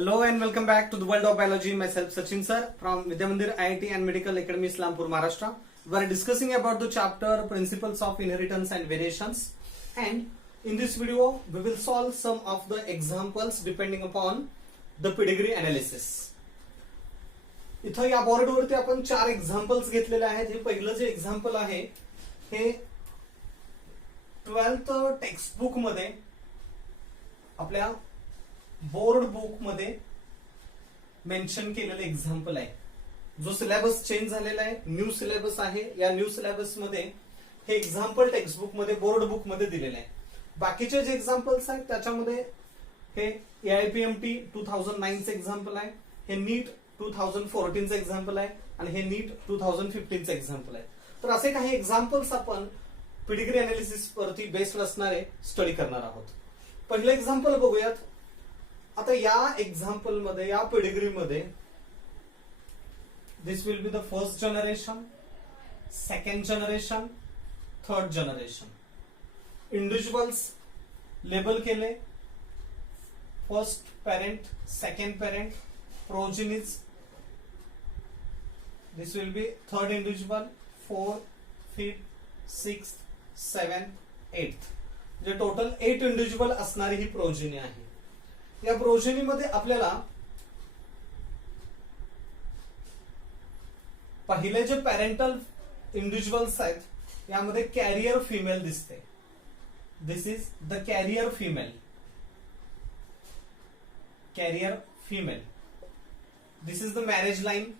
Hello and welcome back to the world of biology. Myself Sachin sir from Vidya Mandir IIT and Medical Academy Islampur, Maharashtra. We are discussing about the chapter Principles of Inheritance and Variations, and in this video we will solve some of the examples depending upon the pedigree analysis. इथं या बोर्डवरती आपण 4 examples घेतलेले आहेत. हे पहिलं जे example आहे हे 12th टेक्स्ट बुक मध्ये आपल्या बोर्ड बुक मध्ये मेन्शन केलेलं एक्झाम्पल आहे. जो सिलेबस चेंज झालेला आहे, न्यू सिलेबस आहे. या न्यू सिलेबस मध्ये हे एक्झाम्पल टेक्स्ट बुक मध्ये बोर्ड बुक मध्ये दिलेलं आहे. बाकीचे जे एक्झाम्पल्स आहेत त्याच्यामध्ये हे AIPMT 2009 चे एक्झाम्पल आहे, हे नीट 2014 चे एक्झाम्पल आहे आणि हे नीट 2015 चे एक्झाम्पल आहे. तर असे काही एक्झाम्पल्स आपण पिडिग्री अनालिसिस वरती बेस्ड असणारे स्टडी करणार आहोत. पहिलं एक्झाम्पल बघूयात. आता या एक्झाम्पल मध्ये, या पेडिग्री मध्ये this will be the first generation, second generation, third generation. Individuals label केले, first parent, second parent, progenies. This will be third individual, fourth, fifth, sixth, seventh, eighth. म्हणजे टोटल 8 इंडिव्हिज्युअल असणारी ही progeny आहे. या progeny मध्ये आपल्याला पहिले जे पॅरेंटल इंडिव्हिज्युअल्स आहेत यामध्ये कॅरियर फिमेल दिसते. This is the carrier female. Carrier female. This is the marriage line.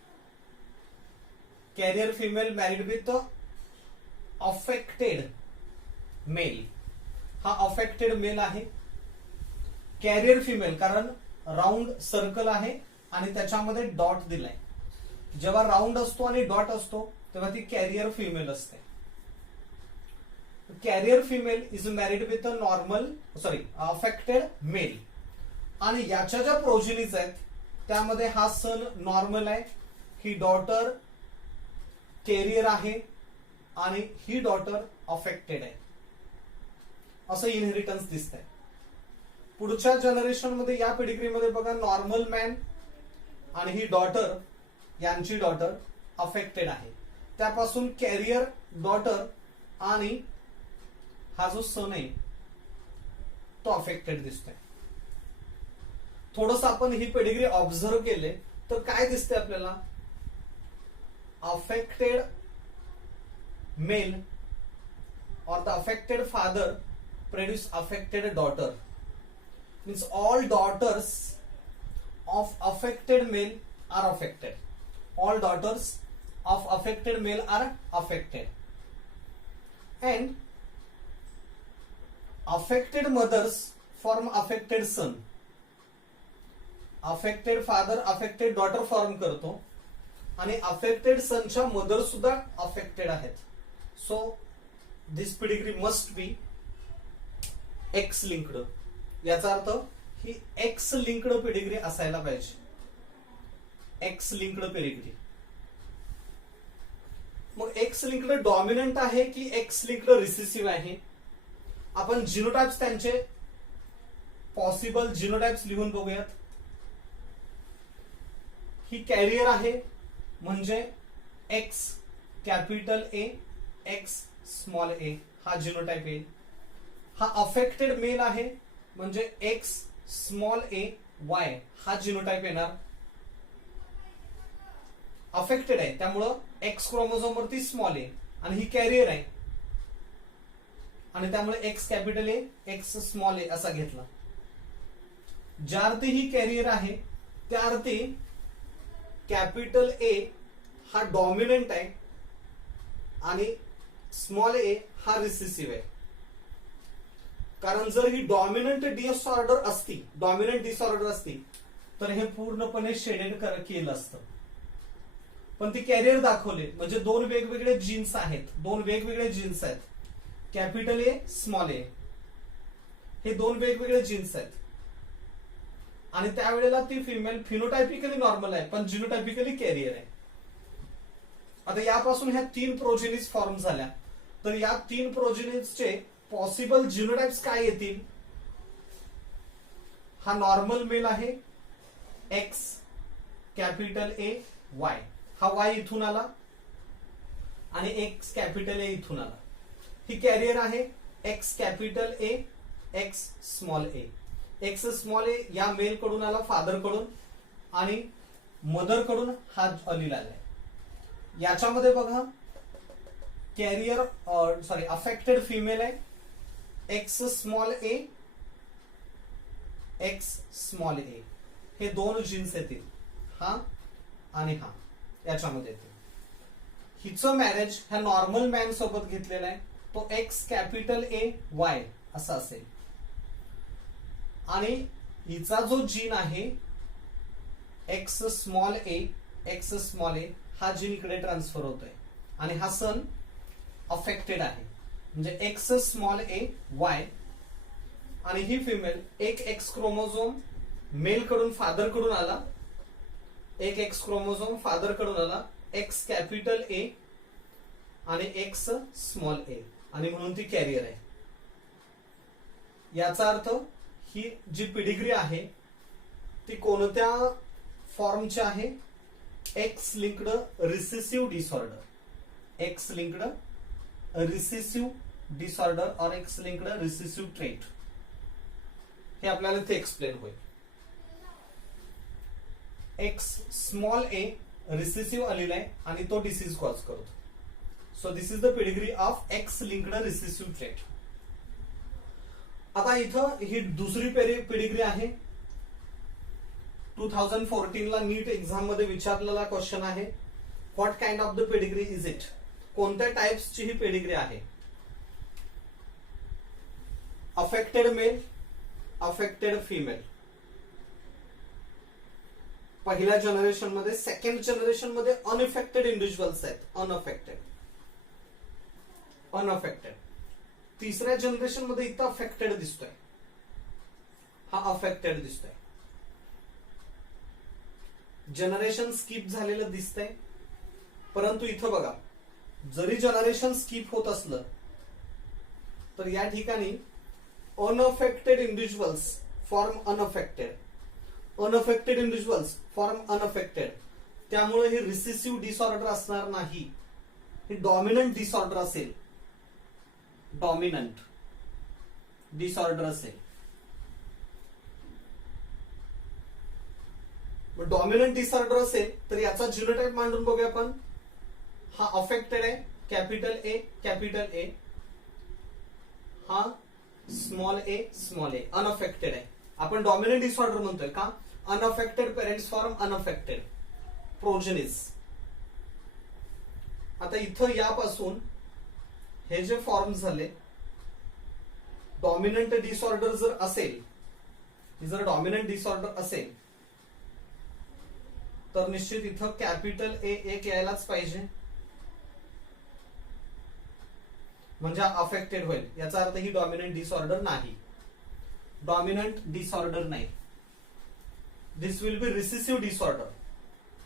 Carrier female married with affected male. हा अफेक्टेड मेल आहे. कॅरियर फिमेल कारण राऊंड सर्कल आहे आणि त्याच्यामध्ये डॉट दिलाय. जेव्हा राऊंड असतो आणि डॉट असतो तेव्हा ती कॅरियर फिमेल असते. Carrier female is married with a normal affected male. आणि याच्या ज्या प्रोजेनीज आहेत त्यामध्ये हा सन नॉर्मल आहे, ही डॉटर कॅरियर आहे आणि ही डॉटर अफेक्टेड आहे. असं इनहेरिटन्स दिसतंय. पुढच्या जनरेशन मध्ये या पेडिग्री मध्ये बघा, नॉर्मल मॅन आणि ही डॉटर, यांची डॉटर अफेक्टेड आहे. त्यापासून कॅरियर डॉटर आणि हा जो सन आहे तो अफेक्टेड दिसतोय. थोडस आपण ही पेडिग्री ऑब्झर्व केले तर काय दिसते आपल्याला, अफेक्टेड मेल और the affected father produce affected daughter. Means all daughters of affected male are affected. All daughters of affected male are affected. And affected mothers form affected son. Affected father affected daughter form करतो आणि affected son च्या mother सुद्धा affected आहेत. So this pedigree must be x linked. याचा अर्थ ही x linked pedigree असायला पाहिजे. X linked pedigree. मग एक्स लिंक्ड डॉमिनंट आहे की एक्स लिंक्ड रिसेसिव्ह आहे. आपण जिनोटाइप्स त्यांचे पॉसिबल जिनोटाइप्स लिहून बघूयात. ही कॅरियर आहे म्हणजे X capital A, X small A हा जिनोटाइप येईल. हा अफेक्टेड मेल आहे म्हणजे एक्स स्मॉल ए वाय हा जिनोटाइप येणार. अफेक्टेड आहे त्यामुळं एक्स क्रोमोझोम वरती स्मॉल ए आणि ही कॅरियर आहे आणि त्यामुळे X capital A, X small A असा घेतला. ज्या अर्थी ही कॅरियर आहे त्या अर्थी कॅपिटल ए हा डॉमिनंट आहे आणि स्मॉल ए हा रिसेसिव्ह आहे. कारण जर ही डॉमिनंट डिसऑर्डर असती तर हे पूर्णपणे शेडेड केलं असतं. पण ती कॅरियर दाखवले म्हणजे दोन वेगवेगळे जीन्स आहेत. कॅपिटल ए, स्मॉल ए हे दोन वेगवेगळे जीन्स आहेत आणि त्यावेळेला ती फिमेल फिनोटायपिकली नॉर्मल आहे पण जिनोटायपिकली कॅरियर आहे. आता यापासून ह्या 3 प्रोजेनीज फॉर्म झाल्या तर या 3 प्रोजेनीजचे पॉसिबल जिनोटाइप्स काय येतील. हा नॉर्मल मेल आहे, एक्स कॅपिटल ए वाय, हा वाय इथून आला आणि एक्स कॅपिटल ए इथून आला. ही कॅरियर आहे X capital A X small A. X small A या मेल कडून आला, फादर कडून, आणि मदर कडून हा अलील आलाय. याच्यामध्ये बघा कॅरियर सॉरी अफेक्टेड फिमेल आहे x small A X small A. हे दोन जीन्स येतील, हा आणि हा याच्यामध्ये येतील. हिचं मॅरेज ह्या नॉर्मल मॅन सोबत घेतलेला आहे, तो एक्स कॅपिटल ए वाय असा असेल. आणि हिचा जो जीन आहे एक्स स्मॉल ए हा जीन इकडे ट्रान्सफर होतोय आणि हा सन अफेक्टेड आहे, म्हणजे एक्स स्मॉल ए वाय. आणि ही फिमेल एक एक्स क्रोमोझोम मेल कडून फादर कडून आला, एक एक्स क्रोमोझोम फादर कडून आला, एक्स कॅपिटल ए आणि एक्स स्मॉल ए, आणि म्हणून ती कॅरियर आहे. याचा अर्थ ही जी पिडिग्री आहे ती कोणत्या फॉर्मची आहे? X linked recessive disorder, x linked recessive disorder और एक्स लिंक्ड रिसेसिव्ह ट्रेट. हे आपल्याला इथे एक्सप्लेन होईल. एक्स स्मॉल ए रिसेसिव्ह अलील आहे आणि तो डिसीज कॉज करतो. So this is the pedigree of x linked recessive trait. आता इथं ही दुसरी पेडिग्री आहे. 2014 ला नीट एक्झाम मध्ये विचारलेला क्वेश्चन आहे, what kind of the pedigree is it? कोणत्या टाइप्सची ही पेडिग्री आहे? Affected male, affected female. पहिल्या जनरेशन मध्ये, सेकंड जनरेशन मध्ये अनअफेक्टेड इंडिव्हिज्युअल्स आहेत, अनअफेक्टेड. तिसऱ्या जनरेशन मध्ये इथं अफेक्टेड दिसतोय, हा अफेक्टेड दिसतोय. जनरेशन स्किप झालेलं दिसतंय, परंतु इथं बघा जरी जनरेशन स्किप होत असलं तर या ठिकाणी unaffected individuals form unaffected, unaffected individuals form unaffected. त्यामुळे हे रिसेसिव्ह डिसऑर्डर असणार नाही, हे डॉमिनंट डिसऑर्डर असेल, डॉमिनंट डिसऑर्डर असेल. डॉमिनंट डिसऑर्डर असेल तर याचा जिनोटाइप मांडून बघूया आपण. हा अफेक्टेड आहे कॅपिटल ए, हा स्मॉल ए, अनअफेक्टेड आहे. आपण डॉमिनंट डिसऑर्डर म्हणतोय का? Unaffected parents form unaffected progenies. आता इथं यापासून हे जे फॉर्म झाले, डॉमिनंट डिसऑर्डर जर असेल, जर डॉमिनंट डिसऑर्डर असेल तर निश्चित इथं कॅपिटल ए एक यायलाच पाहिजे, म्हणजे अफेक्टेड होईल. याचा अर्थ ही डॉमिनंट डिसऑर्डर नाही, डॉमिनंट डिसऑर्डर नाही. This will be recessive disorder.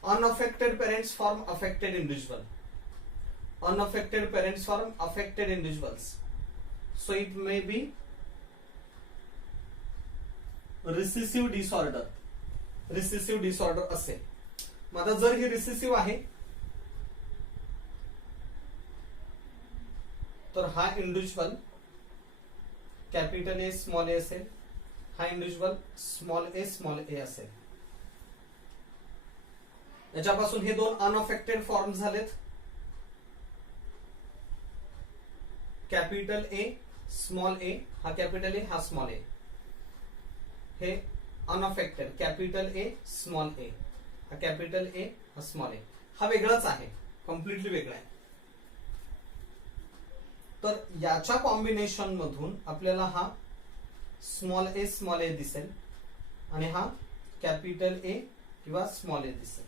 Unaffected parents form affected individual, unaffected parents form affected individuals. So it may be recessive disorder असेल. मग आता जर ही रिसेसिव्ह आहे तर हा individual capital A small A असेल, हा इंडिव्हिज्युअल स्मॉल ए असेल. याच्यापासून हे दोन अनअफेक्टेड फॉर्म झालेत, कॅपिटल ए स्मॉल ए, हा कॅपिटल ए हा स्मॉल ए. हे unaffected capital A small A, हा कॅपिटल ए हा स्मॉल ए. हा वेगळाच आहे, कम्प्लिटली वेगळा आहे. तर याच्या कॉम्बिनेशन मधून आपल्याला हा स्मॉल ए दिसेल आणि हा कॅपिटल ए किंवा स्मॉल ए दिसेल,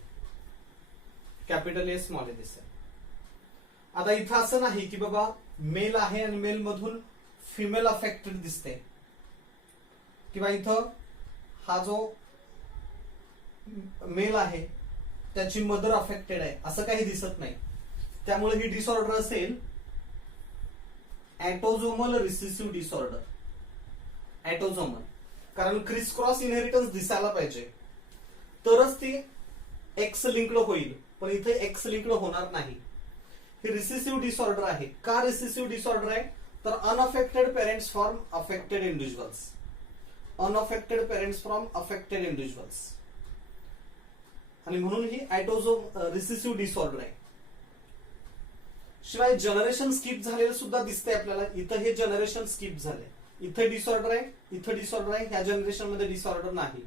कॅपिटल ए स्मॉल ए दिसेल. आता इथं असं नाही की बाबा मेल आहे आणि मेल मधून फिमेल अफेक्टेड दिसते, किंवा इथं हा जो मेल आहे त्याची मदर अफेक्टेड आहे, असं काही दिसत नाही. त्यामुळे ही डिसऑर्डर असेल ऍटोझोमल रिसेसिव्ह डिसऑर्डर, ऍटोझोमल. कारण क्रिस क्रॉस इनहेरिटन्स दिसायला पाहिजे, तरच ती एक्स लिंक्ड होईल, पण इथे एक्स लिंक्ड होणार नाही. हे रिसेसिव्ह डिसऑर्डर आहे. का रिसेसिव्ह डिसऑर्डर आहे? तर unaffected parents from affected individuals, unaffected parents from affected individuals, आणि म्हणून ही ऑटोझोम रिसेसिव्ह डिसऑर्डर आहे. शिवाय जनरेशन स्किप झालेलं सुद्धा दिसतंय आपल्याला. इथं हे जनरेशन स्किप झाले, इथं डिसऑर्डर आहे, इथं डिसऑर्डर आहे, ह्या जनरेशन मध्ये डिसऑर्डर नाही.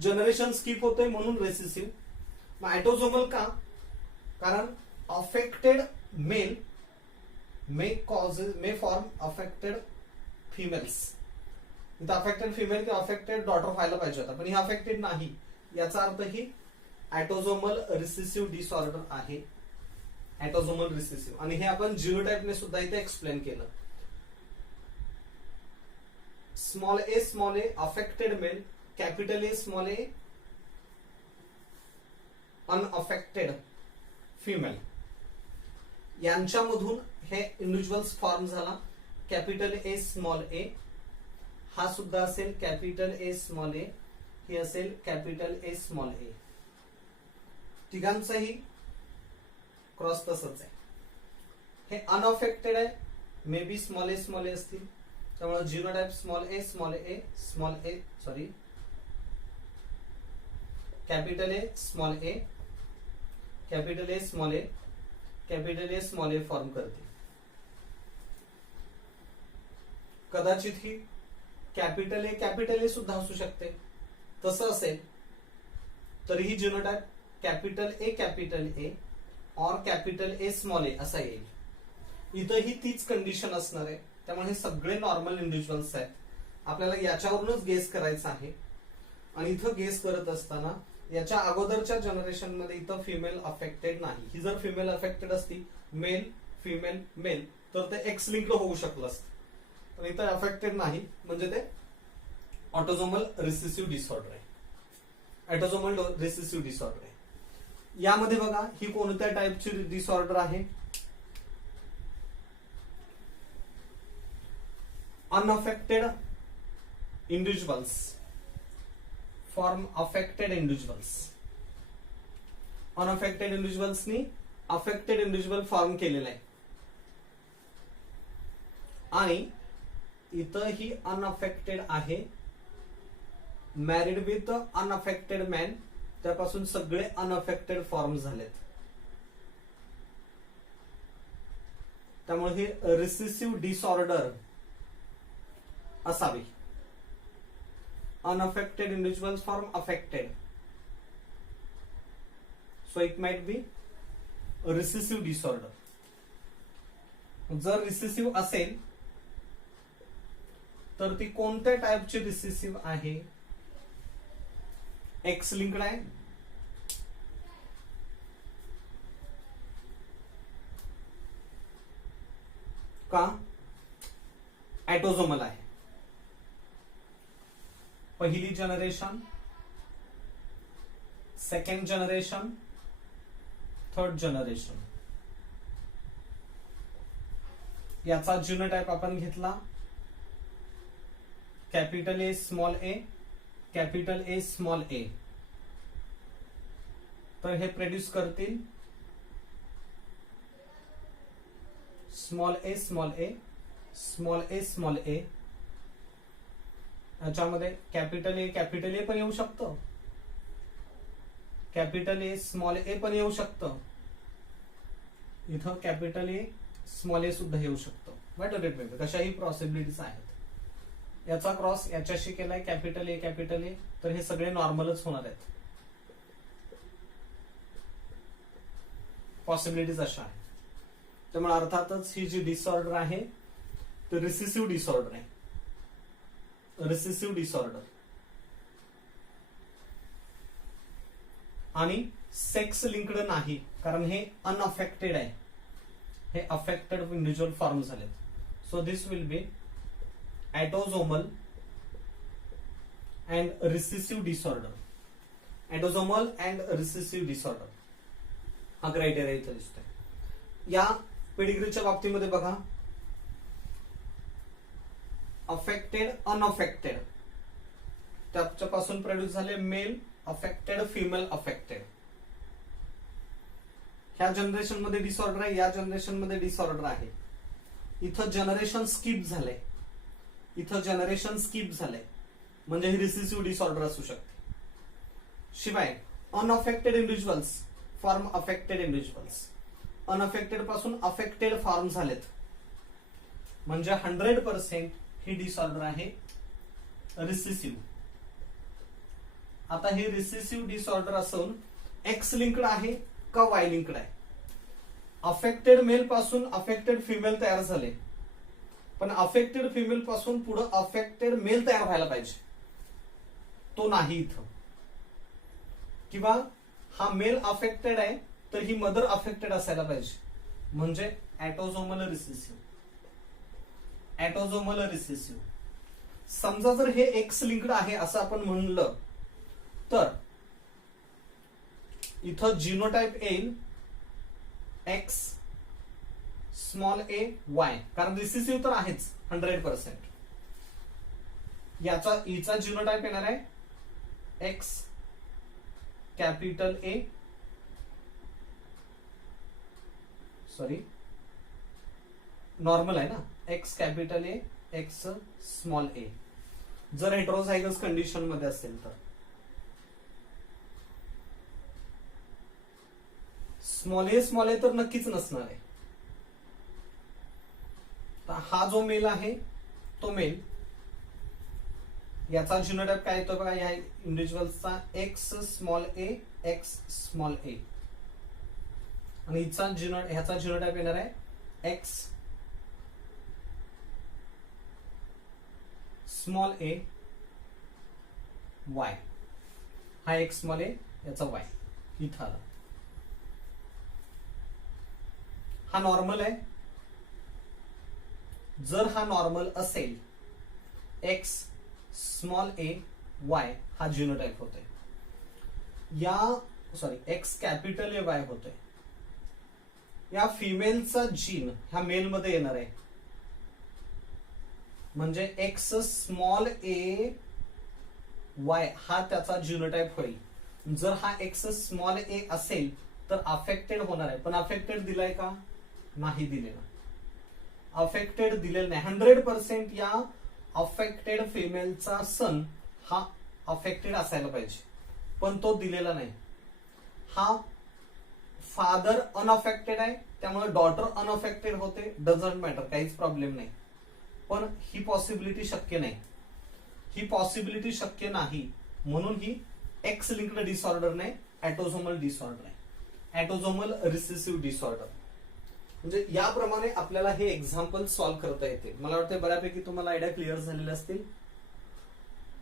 जनरेशन स्किप होतंय म्हणून रेसिसिव्ह. मग ऑटोझोमल का? कारण affected male may form affected females. इथं अफेक्टेड फिमेल किंवा अफेक्टेड डॉटर व्हायला पाहिजे होता, पण ही अफेक्टेड नाही. याचा अर्थ ही ऑटोझोमल रिसेसिव्ह डिसऑर्डर आहे, ऑटोझोमल रिसेसिव्ह. आणि हे आपण जिनोटाइपने सुद्धा इथे एक्सप्लेन केलं. Small A affected male, capital A small A unaffected female, यांच्यामधून हे इंडिव्हिज्युअल्स फॉर्म झाला. कॅपिटल ए स्मॉल ए हा सुद्धा असेल कॅपिटल ए स्मॉल ए, ही असेल कॅपिटल ए स्मॉल ए. तिघांचाही क्रॉस तसंच आहे. हे अनअफेक्टेड आहे, मे बी स्मॉल ए असतील, त्यामुळे genotype small A sorry capital A small A, capital A small A, capital A small A form करते. कदाचित ही कॅपिटल ए सुद्धा असू शकते. तसं असेल तरीही जिनोटाइप कॅपिटल ए और कॅपिटल ए स्मॉल ए असा येईल. इथंही तीच कंडिशन असणार आहे. त्यामुळे हे सगळे नॉर्मल इंडिव्हिज्युअल्स आहेत. आपल्याला याच्यावरूनच गेस करायचं आहे. आणि इथं गेस करत असताना याच्या अगोदरच्या जनरेशन मध्ये इथं फिमेल अफेक्टेड नाही. ही जर फिमेल अफेक्टेड असती, मेल फिमेल मेल, तर ते एक्स लिंक्ड होऊ शकलं असतं. पण इथं अफेक्टेड नाही, म्हणजे ते ऑटोझोमल रिसेसिव्ह डिसऑर्डर आहे. ऑटोझोमल रिसेसिव्ह डिसऑर्डर आहे. यामध्ये बघा ही कोणत्या टाईपची डिसऑर्डर आहे? Unaffected individuals form affected individuals. Unaffected इंडिव्हिज्युअल्सनी अफेक्टेड इंडिव्हिज्युअल फॉर्म केलेला आहे. आणि इथं ही अनअफेक्टेड आहे, मॅरिड विथ अनअफेक्टेड मॅन, त्यापासून सगळे अनअफेक्टेड फॉर्म झालेत. त्यामुळे हे रिसेसिव्ह डिसऑर्डर असावी. Unaffected individuals form affected, so it might be recessive disorder. जर रिसेसिव्ह असेल तर ती कोणत्या टाईपची रिसेसिव्ह आहे? एक्स लिंक्ड आहे, का ऑटोझोमल आहे? पहिली generation, second generation, third generation. याचा जिनोटाइप आपण घेतला capital A small A, capital A small A. तर हे प्रोड्यूस करतील small A small A, small A small A. याच्यामध्ये कॅपिटल ए पण येऊ शकतं, कॅपिटल ए स्मॉल ए पण येऊ शकतं, इथं कॅपिटल ए स्मॉल ए सुद्धा येऊ शकतं. वाट कशाही पॉसिबिलिटीज आहेत. याचा क्रॉस याच्याशी केलाय कॅपिटल ए, तर हे सगळे नॉर्मलच होणार आहेत. पॉसिबिलिटीज अशा आहेत. त्यामुळे अर्थातच ही जी डिसऑर्डर आहे ते रिसेसिव्ह डिसऑर्डर आहे. रिसेसिव्ह डिसऑर्डर आणि सेक्स लिंक्ड नाही, कारण हे अनअफेक्टेड आहे. हे अफेक्टेड इंडिव्हिज्युअल फॉर्म झालेत. So this will B autosomal and recessive disorder. Autosomal and recessive disorder हा क्रायटेरिया इथे दिसतोय. या पेडिग्रीच्या बाबतीमध्ये बघा, अफेक्टेड अनअफेक्टेड त्याच्यापासून प्रोड्यूस झाले मेल अफेक्टेड फिमेल अफेक्टेड. ह्या जनरेशन मध्ये डिसऑर्डर आहे, या जनरेशन मध्ये डिसऑर्डर आहे. इथं जनरेशन स्किप झालंय, इथं जनरेशन स्किप झालंय, म्हणजे ही रिसेसिव्ह डिसऑर्डर असू शकते. शिवाय unaffected individuals form affected individuals. Unaffected पासून अफेक्टेड फॉर्म झालेत, म्हणजे 100% ही डिसऑर्डर आहे रिसेसिव्ह. आता हे रिसेसिव्ह डिसऑर्डर असून एक्स लिंक्ड आहे का वाय लिंक्ड आहे? अफेक्टेड मेल पासून अफेक्टेड फिमेल तयार झाले, पण अफेक्टेड फिमेल पासून पुढे अफेक्टेड मेल तयार व्हायला पाहिजे, तो नाही इथं. किंवा हा मेल अफेक्टेड आहे तर ही मदर अफेक्टेड असायला पाहिजे, म्हणजे ऑटोझोमल रिसेसिव्ह. Autosomal recessive. समजा जर हे एक्स लिंक्ड आहे असं आपण म्हणलं तर इथं जिनोटाइप येईल एक्स स्मॉल ए वाय, कारण रिसेसिव्ह तर आहेच 100%. हिचा जिनोटाइप येणार आहे X capital A, sorry normal आहे ना, X capital A X small A. जर हेट्रोझायगस कंडिशन मध्ये असेल तर स्मॉल ए तर नक्कीच नसणार आहे. हा जो मेल आहे तो मेल, याचा जिनोटाइप काय येतो बघा, या इंडिव्हिज्युअलचा x small A X small A, आणि ह्याचा जिनोटाइप येणार आहे एक्स स्मॉल ए वाय. हा एक्स स्मॉल ए याचा वाय इथं आला. हा नॉर्मल आहे. जर हा नॉर्मल असेल एक्स स्मॉल ए वाय हा जिनोटाइप होतोय, एक्स कॅपिटल ए वाय होतोय. या फिमेलचा जीन ह्या मेल मध्ये येणार आहे, म्हणजे एक्स स्मॉल ए वाय हा त्याचा जिनोटाइप होईल. जर हा एक्स स्मॉल ए असेल तर अफेक्टेड होणार आहे, पण अफेक्टेड दिलाय का? नाही दिलेला. अफेक्टेड दिलेला नाही. 100% या अफेक्टेड फिमेलचा सन हा अफेक्टेड असायला पाहिजे, पण तो दिलेला नाही. हा फादर अनअफेक्टेड आहे, त्यामुळे डॉटर अनअफेक्टेड होते, डझंट मॅटर, काहीच प्रॉब्लेम नाही. पण ही पॉसिबिलिटी शक्य नाही. ही पॉसिबिलिटी शक्य नाही म्हणून ही एक्स लिंक्ड डिसऑर्डर नाही, ऑटोझोमल डिसऑर्डर आहे, ऑटोझोमल रिसेसिव्ह डिसऑर्डर. म्हणजे याप्रमाणे आपल्याला हे एक्झाम्पल सॉल्व्ह करता येते. मला वाटतं बऱ्यापैकी तुम्हाला आयडिया क्लिअर झालेल्या असतील.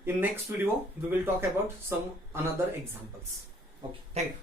In next video we will talk about some another examples. Okay, thank you.